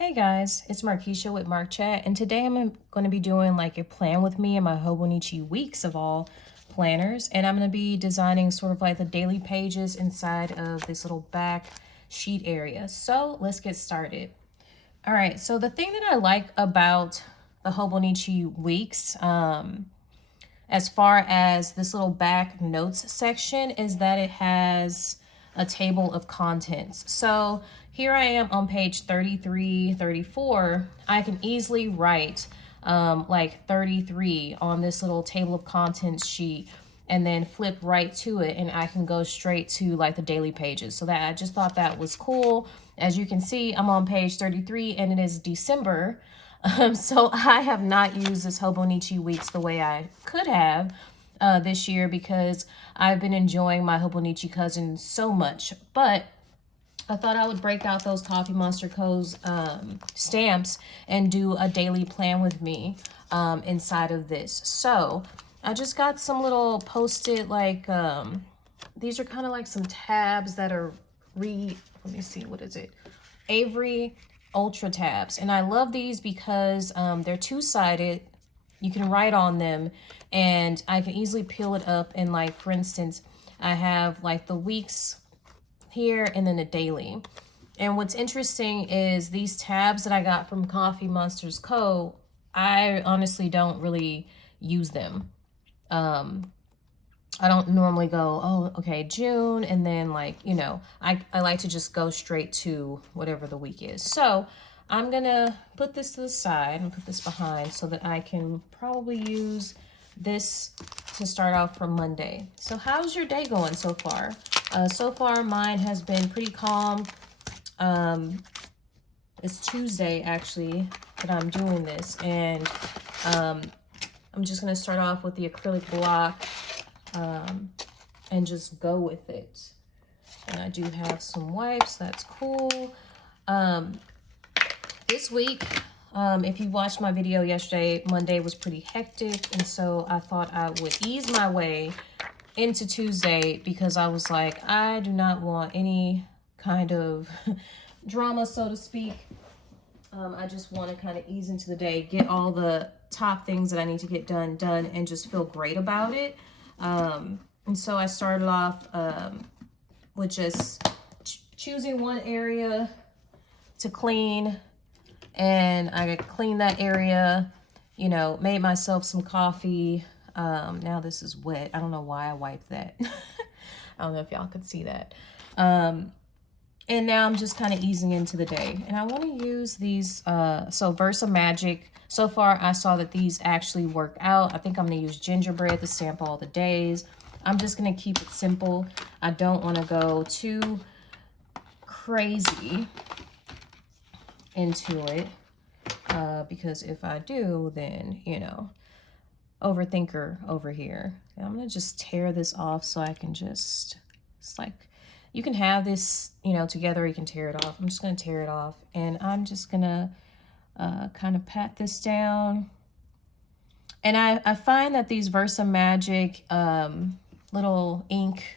Hey guys, it's Marquisha with Marqchat, and today I'm going to be doing like a plan with me and my Hobonichi weeks of all planners, and I'm going to be designing sort of like the daily pages inside of this little back sheet area. So let's get started. All right, so the thing that I like about the Hobonichi weeks, as far as this little back notes section, is that it has a table of contents. So here I am on page 33, 34. I can easily write like 33 on this little table of contents sheet and then flip right to it, and I can go straight to like the daily pages. So that I just thought that was cool. As you can see, I'm on page 33 and it is December. So I have not used this Hobonichi weeks the way I could have this year because I've been enjoying my Hobonichi cousin so much. But I thought I would break out those Coffee Monster Co's stamps and do a daily plan with me inside of this. So I just got some little post-it like, these are kind of like some tabs that are let me see, what is it? Avery Ultra tabs. And I love these because they're two-sided. You can write on them and I can easily peel it up. And like, for instance, I have like the weeks here and then the daily. And what's interesting is these tabs that I got from Coffee Monsters Co., I honestly don't really use them. I don't normally go, oh, okay, June, and then like, I like to just go straight to whatever the week is. So I'm gonna put this to the side and put this behind so that I can probably use this to start off for Monday. So how's your day going so far? So far mine has been pretty calm. It's Tuesday actually that I'm doing this, and I'm just gonna start off with the acrylic block and just go with it. And I do have some wipes, that's cool. This week, if you watched my video yesterday, Monday was pretty hectic, and so I thought I would ease my way into Tuesday because I was like, I do not want any kind of drama, so to speak. I just want to kind of ease into the day, get all the top things that I need to get done, and just feel great about it. And so I started off with just choosing one area to clean, and I cleaned that area, made myself some coffee. Now this is wet. I don't know why I wiped that. I don't know if y'all could see that. And now I'm just kind of easing into the day. And I want to use these, so Versa Magic. So far, I saw that these actually work out. I think I'm going to use gingerbread to stamp all the days. I'm just going to keep it simple. I don't want to go too crazy into it. Because if I do, then, overthinker over here. And I'm going to just tear this off so I can just, it's like, you can have this, together, you can tear it off. I'm just going to tear it off, and I'm just going to kind of pat this down. And I find that these Versa Magic little ink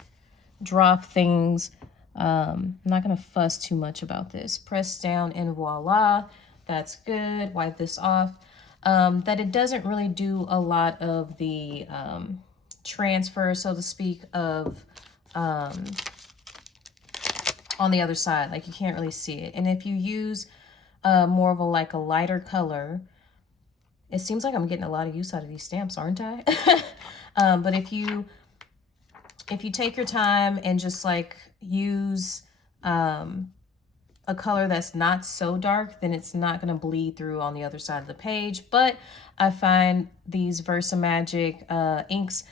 drop things, I'm not going to fuss too much about this. Press down and voila, that's good. Wipe this off. That it doesn't really do a lot of the transfer, so to speak, of on the other side. Like, you can't really see it. And if you use more of a lighter color, it seems like I'm getting a lot of use out of these stamps, aren't I? But if you take your time and just like use a color that's not so dark, then it's not going to bleed through on the other side of the page. But I find these Versa Magic inks,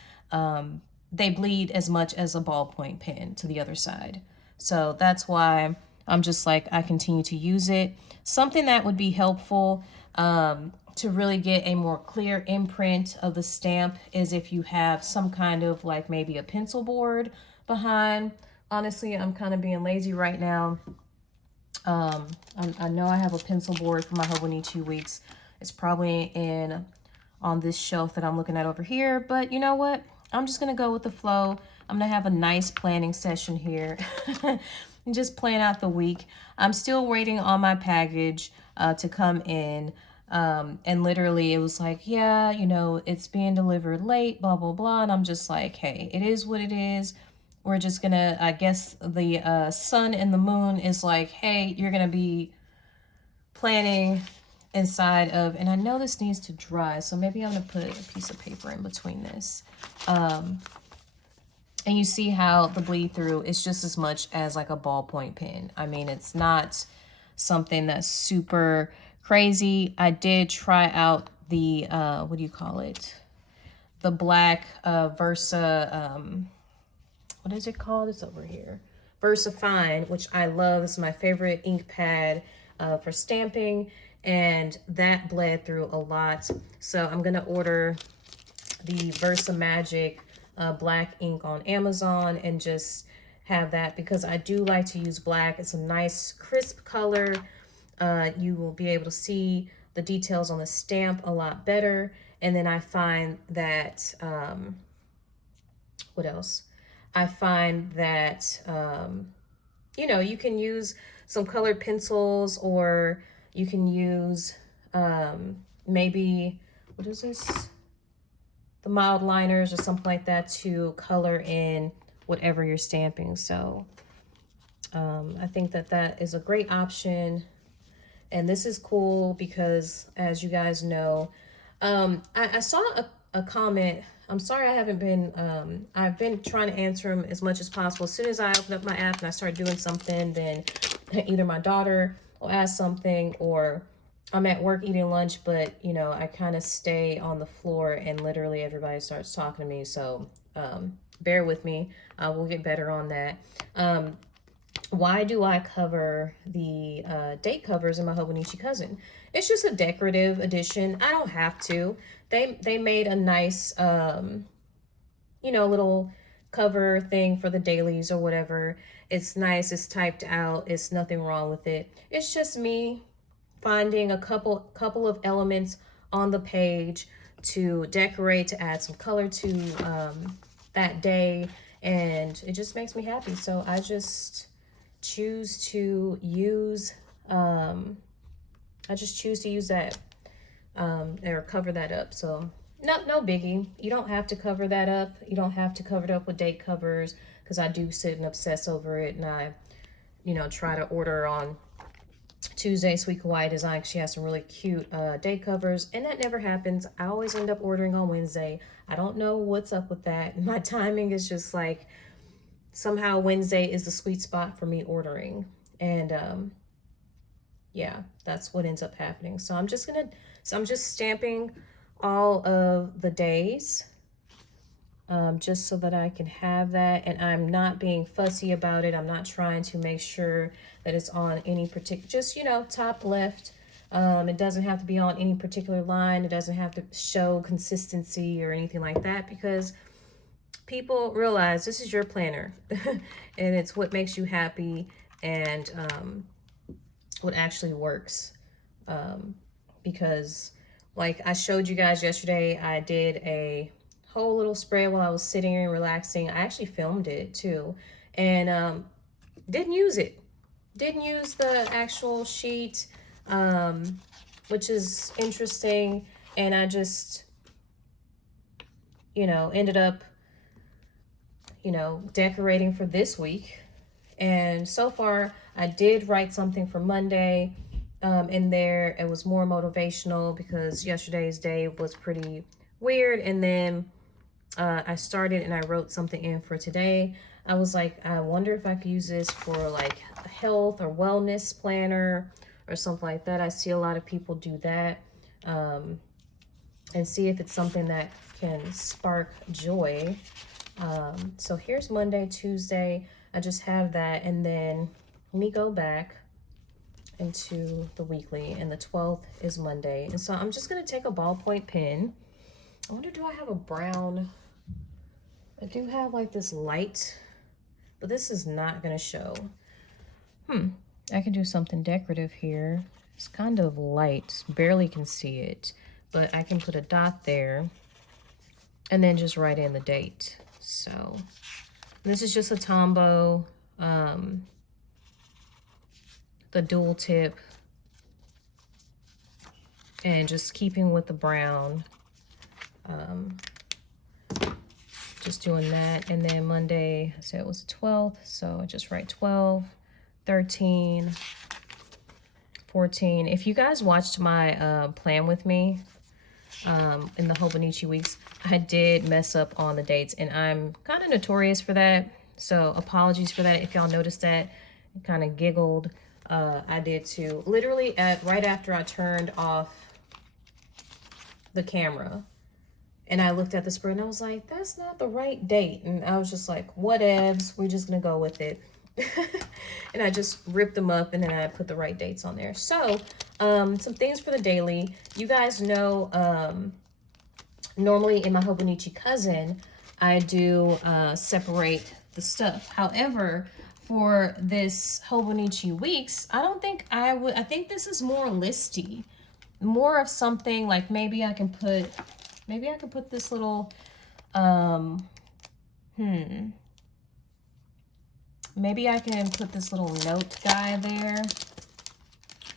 they bleed as much as a ballpoint pen to the other side. So that's why I'm just like, I continue to use it. Something that would be helpful to really get a more clear imprint of the stamp is if you have some kind of like maybe a pencil board behind. Honestly, I'm kind of being lazy right now. I know I have a pencil board for my Hobonichi weeks. It's probably on this shelf that I'm looking at over here, but you know what? I'm just gonna go with the flow. I'm gonna have a nice planning session here. and just plan out the week. I'm still waiting on my package to come in. And literally it was like, yeah, you know, it's being delivered late, blah, blah, blah. And I'm just like, hey, it is what it is. We're just gonna, I guess the sun and the moon is like, hey, you're gonna be planning inside of, and I know this needs to dry, so maybe I'm gonna put a piece of paper in between this. And you see how the bleed through is just as much as like a ballpoint pen. I mean, it's not something that's super crazy. I did try out the, what do you call it? The black Versa, what is it called? It's over here. Versa Fine, which I love. This is my favorite ink pad for stamping, and that bled through a lot. So I'm gonna order the Versa Magic black ink on Amazon and just have that, because I do like to use black. It's a nice crisp color. You will be able to see the details on the stamp a lot better. And then I find that, what else? I find that, you know, you can use some colored pencils, or you can use maybe, what is this? The mild liners or something like that to color in whatever you're stamping. So I think that that is a great option. And this is cool because, as you guys know, I saw a comment. I'm sorry I haven't been, I've been trying to answer them as much as possible. As soon as I open up my app and I start doing something, then either my daughter will ask something, or I'm at work eating lunch, but, you know, I kind of stay on the floor and literally everybody starts talking to me. So bear with me. We'll get better on that. Why do I cover the date covers in my Hobonichi Cousin? It's just a decorative addition. I don't have to. They made a nice, you know, little cover thing for the dailies or whatever. It's nice. It's typed out. It's nothing wrong with it. It's just me finding a couple of elements on the page to decorate, to add some color to that day, and it just makes me happy. So I just choose to use that or cover that up. So no biggie. You don't have to cover that up. You don't have to cover it up with date covers, because I do sit and obsess over it, and I, you know, try to order on Tuesday Sweet Kawaii Design. She has some really cute date covers, and that never happens. I always end up ordering on Wednesday. I don't know what's up with that. My timing is just like, somehow Wednesday is the sweet spot for me ordering. And yeah, that's what ends up happening. So I'm just stamping all of the days, just so that I can have that. And I'm not being fussy about it. I'm not trying to make sure that it's on any particular, just, you know, top left. It doesn't have to be on any particular line. It doesn't have to show consistency or anything like that, because people realize this is your planner and it's what makes you happy, and what actually works. Because like I showed you guys yesterday, I did a whole little spread while I was sitting here and relaxing. I actually filmed it too, and didn't use it. Didn't use the actual sheet, which is interesting. And I just, you know, ended up, you know, decorating for this week. And so far, I did write something for Monday in there. It was more motivational because yesterday's day was pretty weird. And then I started and I wrote something in for today. I was like, I wonder if I could use this for like a health or wellness planner or something like that. I see a lot of people do that, and see if it's something that can spark joy. So here's Monday, Tuesday. I just have that, and then let me go back into the weekly, and the 12th is Monday. And so I'm just gonna take a ballpoint pen. I wonder, do I have a brown? I do have like this light, but this is not gonna show. I can do something decorative here. It's kind of light, barely can see it, but I can put a dot there and then just write in the date. So this is just a Tombow the dual tip and just keeping with the brown. Just doing that. And then Monday, I said it was the 12th, so I just write 12, 13, 14. If you guys watched my plan with me in the Hobonichi weeks, I did mess up on the dates, and I'm kind of notorious for that. So apologies for that. If y'all noticed that, kind of giggled. I did too. Literally right after I turned off the camera, and I looked at the spread and I was like, that's not the right date. And I was just like, whatevs, we're just gonna go with it. And I just ripped them up and then I put the right dates on there. So some things for the daily. You guys know, normally in my Hobonichi cousin, I do separate the stuff. However, for this Hobonichi weeks, I don't think I would. I think this is more listy, more of something like maybe I can put this little, maybe I can put this little note guy there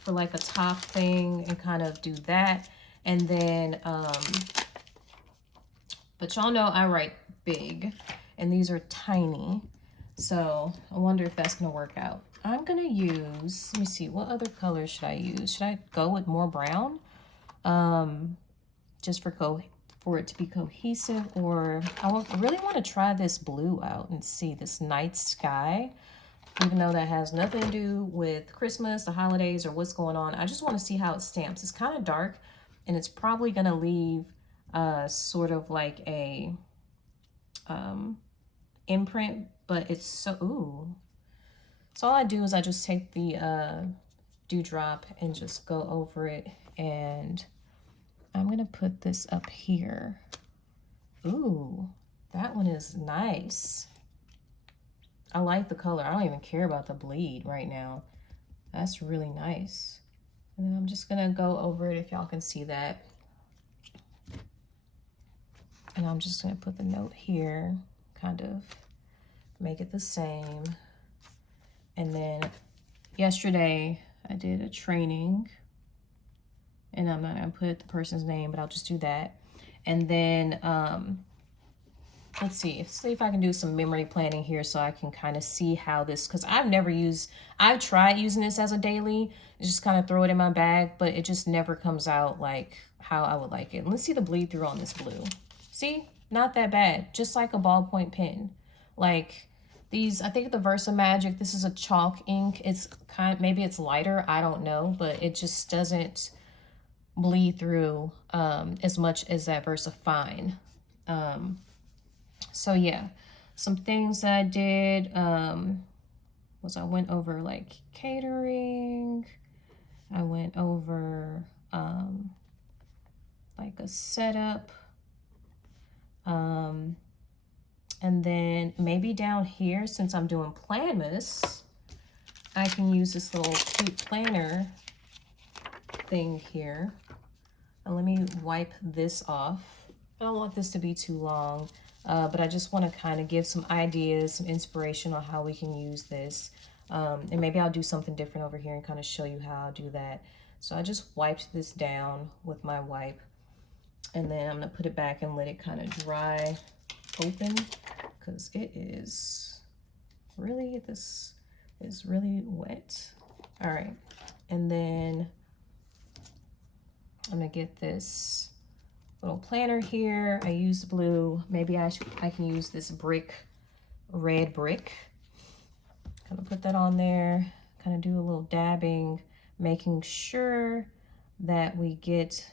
for like a top thing and kind of do that. And then, but y'all know I write big and these are tiny. So I wonder if that's gonna work out. I'm gonna use, let me see, what other color should I use? Should I go with more brown? Just for it to be cohesive, or I really want to try this blue out and see this night sky, even though that has nothing to do with Christmas, the holidays, or what's going on. I just want to see how it stamps. It's kind of dark, and it's probably going to leave sort of like a imprint, but it's so, ooh. So all I do is I just take the dewdrop and just go over it, and I'm gonna put this up here. Ooh, that one is nice. I like the color. I don't even care about the bleed right now. That's really nice. And then I'm just gonna go over it if y'all can see that. And I'm just gonna put the note here, kind of make it the same. And then yesterday I did a training, and I'm not gonna put the person's name, but I'll just do that. And then let's see if I can do some memory planning here so I can kind of see how this, because I've tried using this as a daily, just kind of throw it in my bag, but it just never comes out like how I would like it. Let's see the bleed through on this blue. See, not that bad, just like a ballpoint pen. Like these, I think the Versa Magic, this is a chalk ink. It's maybe it's lighter, I don't know, but it just doesn't bleed through as much as that Versa Fine. So yeah, some things that I did was I went over like catering. I went over like a setup. And then maybe down here, since I'm doing Planmas, I can use this little cute planner thing here. And let me wipe this off. I don't want this to be too long, but I just want to kind of give some ideas, some inspiration on how we can use this. And maybe I'll do something different over here and kind of show you how I'll do that. So I just wiped this down with my wipe, and then I'm gonna put it back and let it kind of dry open, because it is really, this is really wet. All right, and then I'm gonna get this little planner here. I used blue. Maybe I can use this red brick. Kind of put that on there. Kind of do a little dabbing, making sure that we get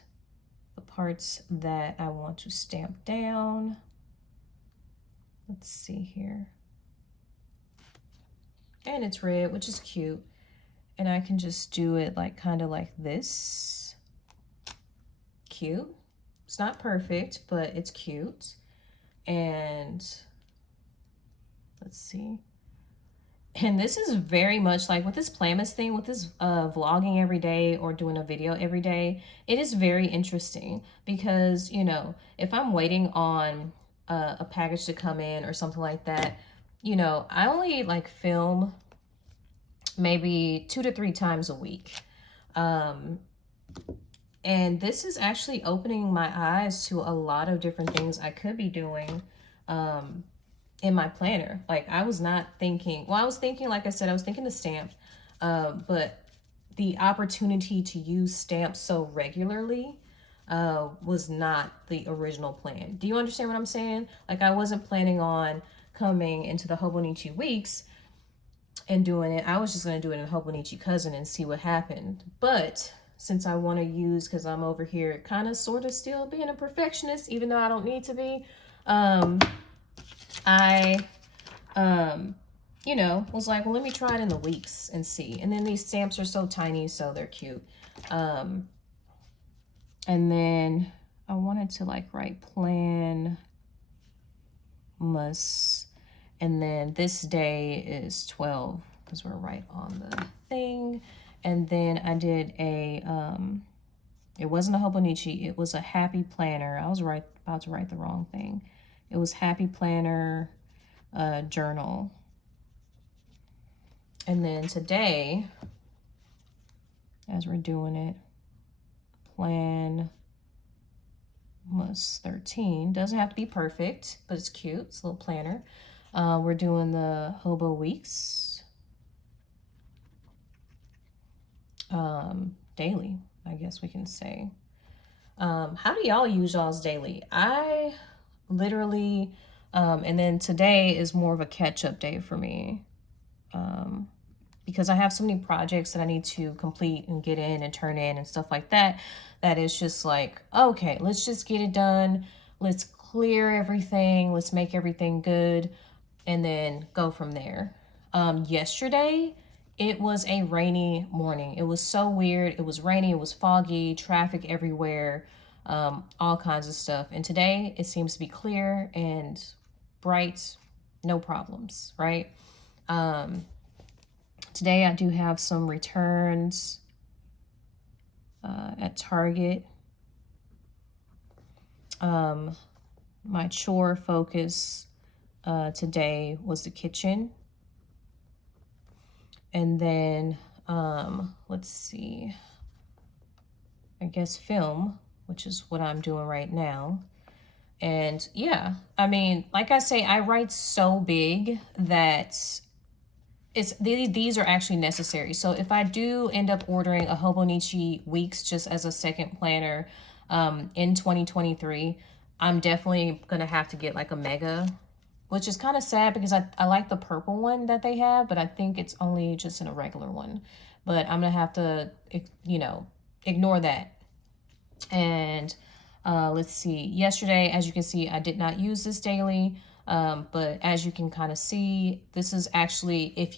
the parts that I want to stamp down. Let's see here. And it's red, which is cute. And I can just do it like kind of like this. Cute. It's not perfect, but it's cute. And let's see. And this is very much like with this Planmas thing, with this vlogging every day or doing a video every day, it is very interesting because, you know, if I'm waiting on a package to come in or something like that, you know, I only like film maybe 2 to 3 times a week. And this is actually opening my eyes to a lot of different things I could be doing in my planner. Like I was not thinking, well, I was thinking, like I said, I was thinking the stamp, but the opportunity to use stamps so regularly was not the original plan. Do you understand what I'm saying? Like I wasn't planning on coming into the Hobonichi weeks and doing it. I was just going to do it in Hobonichi Cousin and see what happened. But since I want to use, because I'm over here kind of sort of still being a perfectionist, even though I don't need to be, I, you know, was like, well, let me try it in the weeks and see. And then these stamps are so tiny, so they're cute. And then I wanted to like write Planmas. And then this day is 12 because we're right on the thing. And then I did a, it wasn't a Hobonichi, it was a happy planner. I was about to write the wrong thing. It was happy planner journal. And then today, as we're doing it, Planmas 13. Doesn't have to be perfect, but it's cute. It's a little planner. We're doing the Hobo Weeks daily, I guess we can say. How do y'all use y'all's daily? I literally, and then today is more of a catch-up day for me. Because I have so many projects that I need to complete and get in and turn in and stuff like that, that it's just like, okay, let's just get it done. Let's clear everything. Let's make everything good and then go from there. Yesterday, it was a rainy morning. It was so weird. It was rainy. It was foggy, traffic everywhere, all kinds of stuff. And today it seems to be clear and bright, no problems, right? Today I do have some returns at Target. My chore focus today was the kitchen. And then, let's see, I guess film, which is what I'm doing right now. And yeah, I mean, like I say, I write so big that these are actually necessary. So if I do end up ordering a Hobonichi Weeks just as a second planner in 2023, I'm definitely gonna have to get like a mega, which is kind of sad because I like the purple one that they have, but I think it's only just in a regular one. But I'm gonna have to, you know, ignore that. And let's see, yesterday, as you can see, I did not use this daily. But as you can kind of see, this is actually, if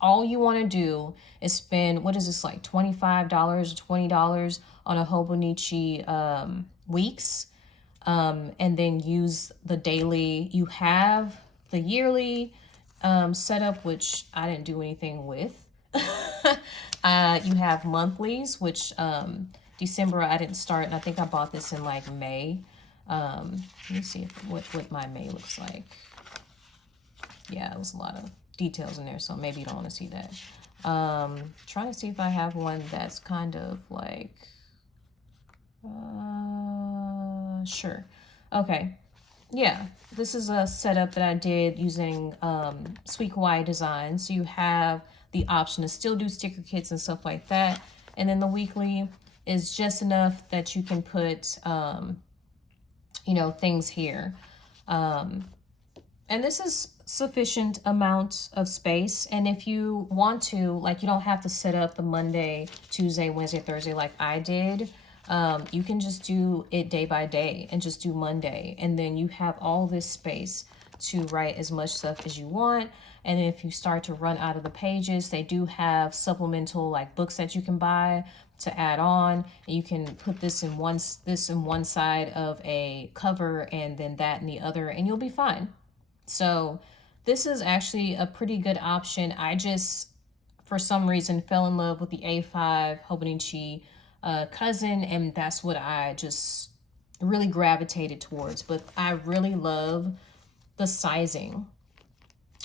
all you want to do is spend, what is this, like $25 or $20 on a Hobonichi weeks, and then use the daily. You have the yearly setup, which I didn't do anything with. You have monthlies, which December I didn't start, and I think I bought this in like May. Let me see what my May looks like. Yeah, it was a lot of details in there, so maybe you don't want to see that. Trying to see if I have one that's kind of like, sure. Okay. Yeah, this is a setup that I did using Sweet Kawaii Design. So you have the option to still do sticker kits and stuff like that. And then the weekly is just enough that you can put, you know, things here. And this is sufficient amount of space. And if you want to, like, you don't have to set up the Monday, Tuesday, Wednesday, Thursday like I did. You can just do it day by day and just do Monday. And then you have all this space to write as much stuff as you want. And if you start to run out of the pages, they do have supplemental like books that you can buy to add on. And you can put this in one side of a cover and then that in the other, and you'll be fine. So this is actually a pretty good option. I just, for some reason, fell in love with the A5 Hobonichi Cousin, and that's what I just really gravitated towards. But I really love the sizing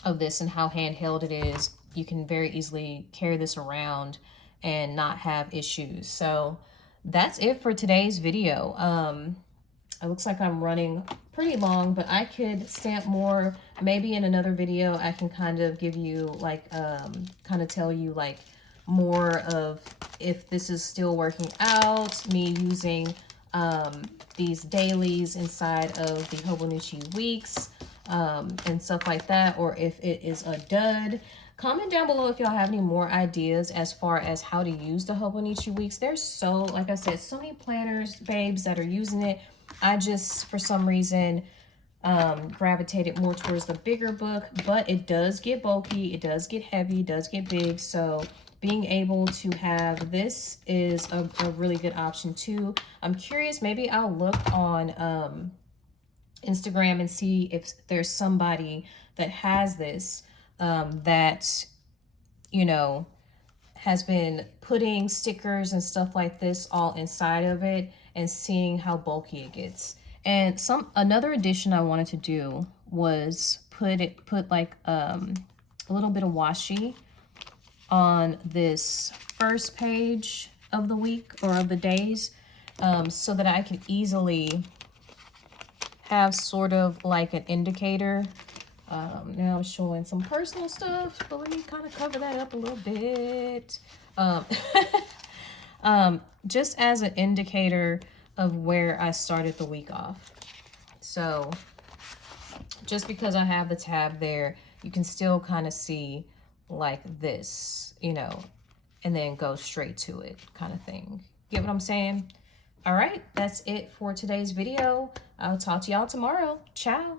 of this and how handheld it is. you can very easily carry this around and not have issues. So that's it for today's video. It looks like I'm running pretty long, but I could stamp more. Maybe in another video, I can kind of give you like, kind of tell you like more of if this is still working out, me using these dailies inside of the Hobonichi weeks and stuff like that, or if it is a dud. Comment down below if y'all have any more ideas as far as how to use the Hobonichi weeks. There's so, like I said, so many planners, babes, that are using it. I just, for some reason, gravitated more towards the bigger book, but it does get bulky, it does get heavy, it does get big. So being able to have this is a really good option too. I'm curious, maybe I'll look on Instagram and see if there's somebody that has this that, you know, has been putting stickers and stuff like this all inside of it and seeing how bulky it gets. And another addition I wanted to do was put like a little bit of washi on this first page of the week or of the days, so that I could easily have sort of like an indicator. Now I'm showing some personal stuff, but let me kind of cover that up a little bit. Just as an indicator of where I started the week off. So just because I have the tab there, you can still kind of see like this, you know, and then go straight to it kind of thing. Get what I'm saying? All right, that's it for today's video. I'll talk to y'all tomorrow. Ciao.